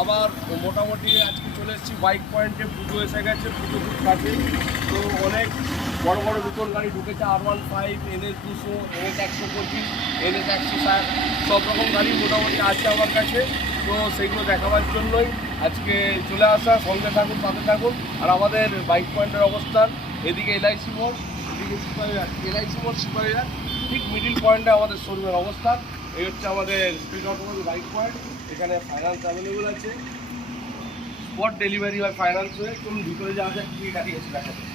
আবার মোটামুটি আজকে চলে এসেছি বাইক পয়েন্টে। পুজো এসে গেছে, পুজো খুব কাছে, তো অনেক বড় বড় নতুন গাড়ি ঢুকেছে। R15, NS200, NS125, NS160, সব রকম গাড়ি মোটামুটি আছে আমার কাছে। তো সেইগুলো দেখাবার জন্যই আজকে চলে আসা। সঙ্গে থাকুন, সাথে থাকুন। আর আমাদের বাইক পয়েন্টের অবস্থান এদিকে LIC মোড়, এদিকে LIC মোড় সিপাহীহাট, ঠিক মিডিল পয়েন্টে আমাদের শোরুমের অবস্থান। এই হচ্ছে আমাদের স্পিড অটোমোবাইল বাইক পয়েন্ট। এখানে ফাইন্যান্স অ্যাভেলেবল আছে, স্পট ডেলিভারি হয় ফাইন্যান্স হয়ে। চলুন ভিতরে যাওয়া যায়, কী গাড়ি আছে দেখা যায়।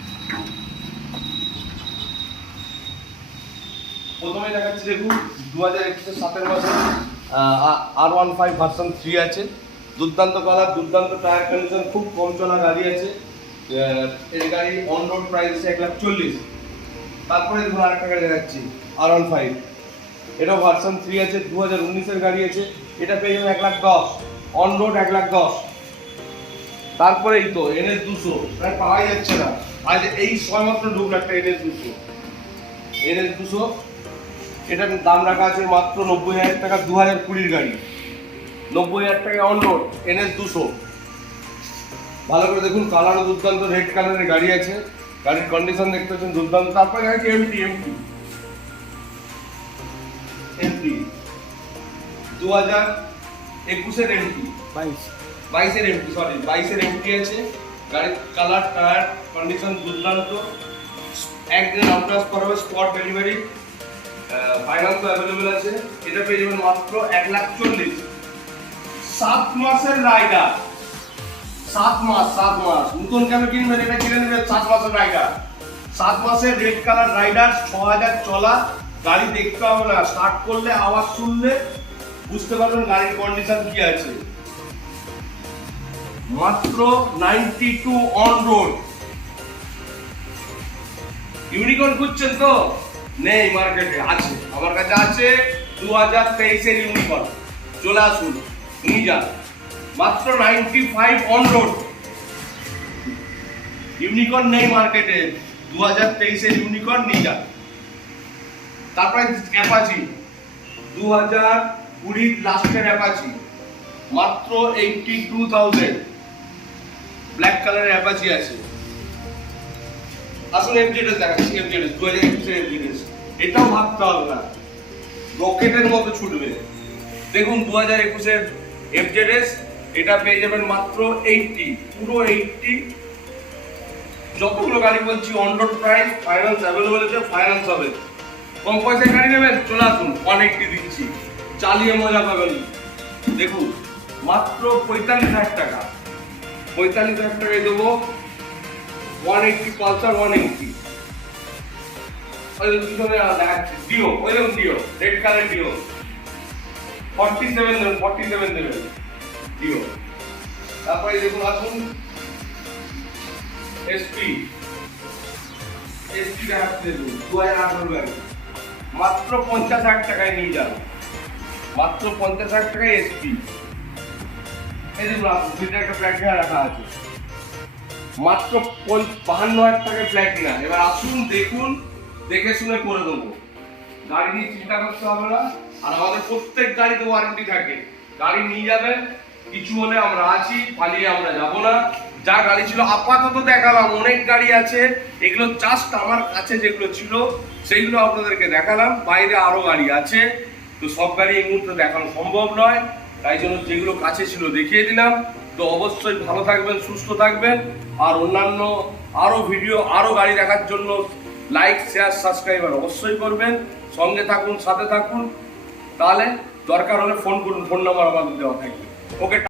প্রথমে দেখাচ্ছি, দেখুন 2021-এর 7 মাসে R15 ভার্সন 3 আছে। দুর্দান্ত কালার, দুর্দান্ত টায়ার কন্ডিশন, খুব কম চলা গাড়ি আছে। এই গাড়ি অন রোড প্রাইস আছে 1,40,000। তারপরে দেখুন আরেকটা গাড়ি দেখাচ্ছি, R15, এটাও ভার্সন 3 আছে, 2019-এর গাড়ি আছে। এটা পেয়ে যাবেন 1,10,000, অন রোড 1,10,000। তারপরে এই তো NS200, প্রায় পাওয়াই যাচ্ছে না, আজ এই সময়মাত্র ঢুকলো একটা NS200। এটার দাম রাখা আছে মাত্র 90,000 টাকা, 2020-এর গাড়ি, 90,000 টাকা অন রোড NS200। ভালো করে দেখুন, কালারও দুর্দান্ত, রেড কালারের গাড়ি আছে। গাড়ির কন্ডিশন দেখতে পাচ্ছেন দুর্দান্ত। তারপরে গাড়িটি এমটি 2021-এর এমটি, 22-এর এমটি, সরি 22-এর এমটি আছে। গাড়ির কালার, টায়ার কন্ডিশন দুর্দান্ত। একদিন আউটরাস করা হবে, স্পট ডেলিভারি, ফাইন্যান্স অ্যাভেলেবল আছে। এটা পেয়ে যাবেন মাত্র 1,40,000। 7 মাসের রাইডার, 7 মাস নতুন কেন কিনবেন, এটা কিনে নেবেন 7 মাসের রাইডার। 7 মাসের রেড কালার রাইডার, 6,000 চলা গাড়ি। দেখতে হবে না, স্টার্ট করলে আওয়াজ শুনলে বুঝতে পারবেন গাড়ির কন্ডিশন কি আছে। মাত্র 92 অন রোড। ইউনিকর্ন খুঁজছেন তো? নেই মার্কেটে, আছে আমার কাছে আছে 2023-এর ইউনিকর্ন। চলে আসুন, নিয়ে যান। মাত্র 95 অন রোড। ইউনিকর্ন নেই মার্কেটে, 2023-এর ইউনিকর্ন নিয়ে যান। তারপরে অ্যাপাচি, 2020 লাস্টের অ্যাপাচি, মাত্র 82,000। ব্ল্যাক কালারের অ্যাপাচি আছে। আসলে এফজেডএস দেখাচ্ছি, এফজেডএস 2021-এর এফজেডএস। এটাও ভাবতে হবে না, রকেটের মতো ছুটবে। দেখুন 2021-এর এফজেডএস, এটা পেয়ে যাবেন মাত্র 80, পুরো 80। যতগুলো গাড়ি বলছি on road price, finance available আছে, ফাইন্যান্স হবে। কম পয়সায় গাড়ি নেবেন, চলে আসুন, 180 দিচ্ছি, চালিয়ে মজা পাবেন। দেখুন মাত্র 45,000 টাকা, 45,000 টাকায় দেবো 180 পালসার 180। ডিও, ওই দেখুন ডিও, রেড কালার ডিও, 47 দেবেন ডিও। তারপরে দেখুন আসুন এসপি দেখাচ্ছে, 2018 গাড়ি, মাত্র 50,000 টাকায় নিয়ে যান, মাত্র 50,000 টাকায় এসপি। এই দেখুন দুইটা একটা প্ল্যাটিনা রাখা আছে, মাত্র 52,000 টাকায় প্ল্যাটিনা। এবার আসুন, দেখুন, দেখে শুনে করে দেবো। গাড়ি নিয়ে চিন্তা করতে হবে না। আর আমাদের প্রত্যেক গাড়িতে ওয়ারেন্টি থাকে। গাড়ি নিয়ে যাবেন, কিছু হলে আমরা আছি, পালিয়ে আমরা যাব না। যা গাড়ি ছিল আপাতত দেখালাম, অনেক গাড়ি আছে, এগুলো জাস্ট আমার কাছে যেগুলো ছিল সেইগুলো আপনাদেরকে দেখালাম। বাইরে আরো গাড়ি আছে, তো সব গাড়ি এই মুহূর্তে দেখানো সম্ভব নয়, তাই জন্য যেগুলো কাছে ছিল দেখিয়ে দিলাম। তো অবশ্যই ভালো থাকবেন, সুস্থ থাকবেন। আর অন্যান্য আরো ভিডিও, আরো গাড়ি দেখার জন্য লাইক, শেয়ার, সাবস্ক্রাইবার অবশ্যই করবেন। সঙ্গে থাকুন, সাথে থাকুন। তাহলে দরকার হলে ফোন করুন, ফোন নাম্বার আমাদের দেওয়া থাকবে। ওকে।